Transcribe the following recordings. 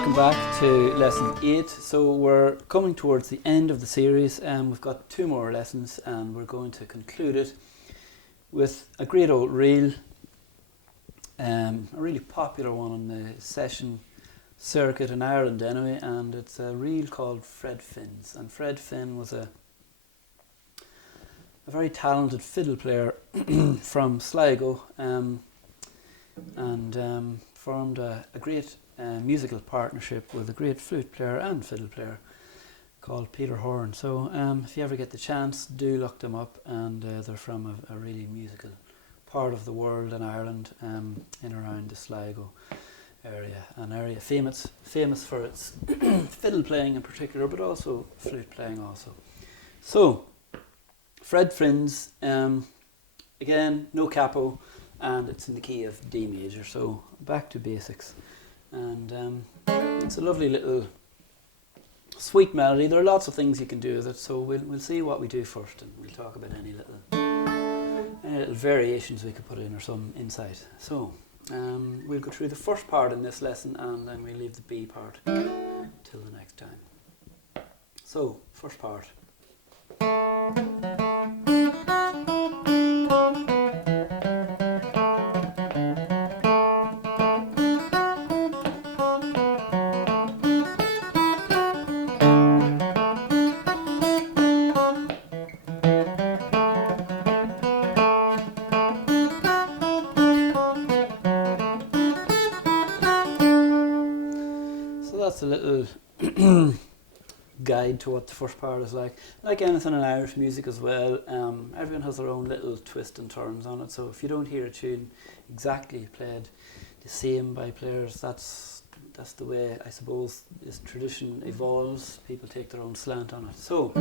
welcome back to lesson 8. So we're coming towards the end of the series and we've got 2 more lessons and we're going to conclude it with a great old reel, a really popular one on the session circuit in Ireland anyway, and it's a reel called Fred Finn's. And Fred Finn was a very talented fiddle player from Sligo, and formed a great musical partnership with a great flute player and fiddle player called Peter Horn. So if you ever get the chance, do look them up, and they're from a really musical part of the world in Ireland, in around the Sligo area, an area famous for its fiddle playing in particular, but also flute playing also. So Fred Finn's, again, no capo, and it's in the key of D major, so back to basics. And it's a lovely little sweet melody. There are lots of things you can do with it, so we'll see what we do first, and we'll talk about any little variations we could put in or some insight. So we'll go through the first part in this lesson, and then we'll leave the B part till the next time. So, first part. That's a little guide to what the first part is like. Like anything in Irish music as well, everyone has their own little twist and turns on it. So if you don't hear a tune exactly played the same by players, that's the way, I suppose, this tradition evolves. People take their own slant on it. So,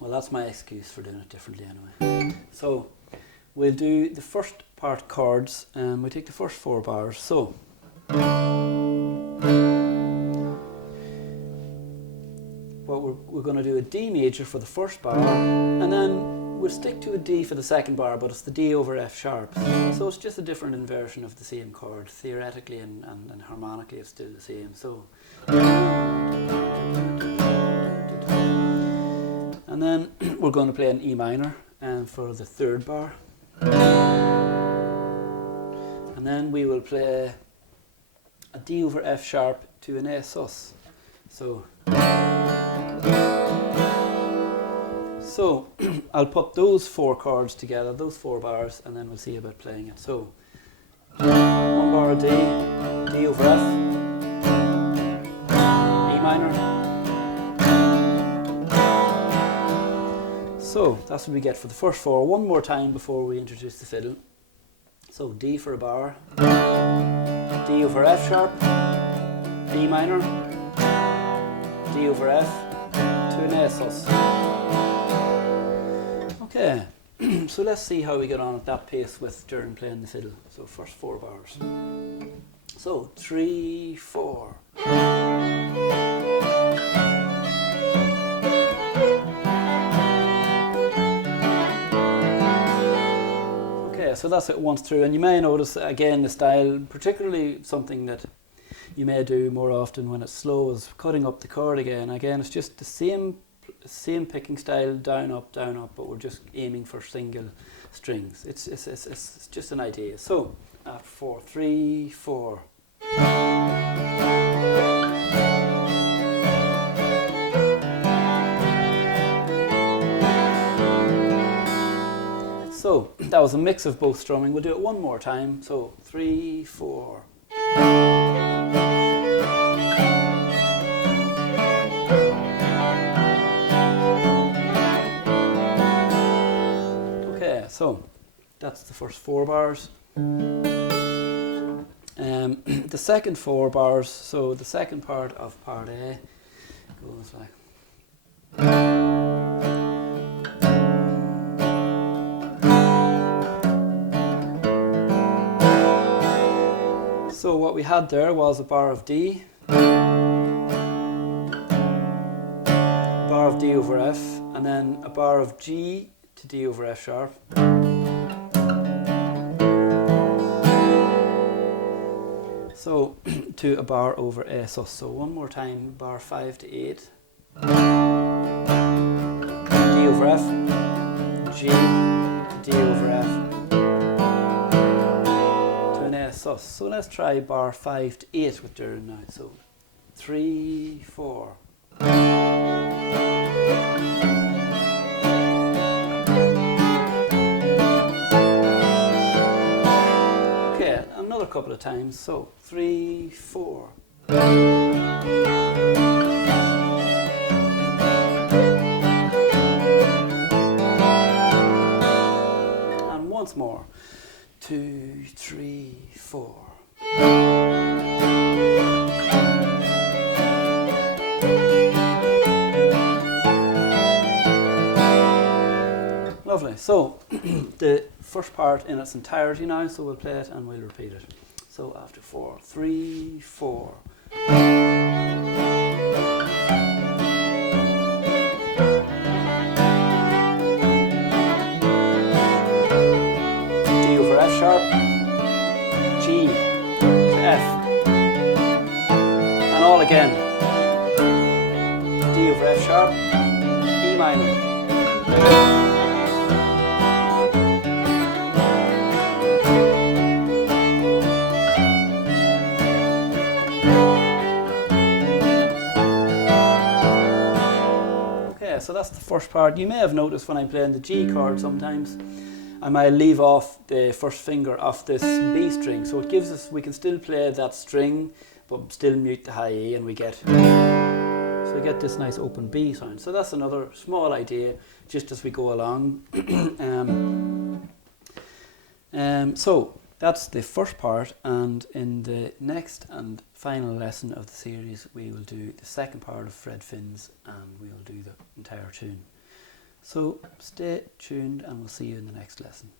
well, that's my excuse for doing it differently anyway. So we'll do the first part chords, and we take the first 4 bars. So we're going to do a D major for the first bar, and then we'll stick to a D for the second bar, but it's the D over F sharp. So it's just a different inversion of the same chord. Theoretically and harmonically it's still the same. So, and then we're going to play an E minor for the third bar, and then we will play a D over F sharp to an A sus. So I'll put those 4 chords together, those 4 bars, and then we'll see about playing it. So 1 bar of D, D over F, E minor. So that's what we get for the first 4. One more time before we introduce the fiddle. So D for a bar, D over F sharp, E minor, D over F to an A sus. Okay, so let's see how we get on at that pace during playing the fiddle. So first 4 bars. So 3, 4. Okay, so that's it once through, and you may notice again the style, particularly something that you may do more often when it's slow, is cutting up the chord again. Again, it's just the same picking style, down up, but we're just aiming for single strings. It's just an idea. So after 4, 3, 4. So that was a mix of both strumming. We'll do it one more time. So 3, 4. So that's the first 4 bars. The second 4 bars, so the second part of part A goes like. So what we had there was a bar of D, a bar of D over F, and then a bar of G to D over F sharp. So to a bar over A sus. So one more time, bar 5 to 8. D over F, G, D over F, to an A sus. So let's try bar 5 to 8 with Doireann now. So 3, 4. Okay, another couple of times. So 3, 4. And once more. 2, 3, 4. Lovely. So the first part in its entirety now, so we'll play it and we'll repeat it. So after 4, 3, 4. D over F sharp, G to F, and all again. D over F sharp, E minor. So that's the first part. You may have noticed when I'm playing the G chord sometimes I might leave off the first finger off this B string, so it gives us, we can still play that string but still mute the high E, and we get this nice open B sound. So that's another small idea just as we go along. So that's the first part, and in the next and final lesson of the series we will do the second part of Fred Finn's, and we will do the entire tune. So stay tuned and we'll see you in the next lesson.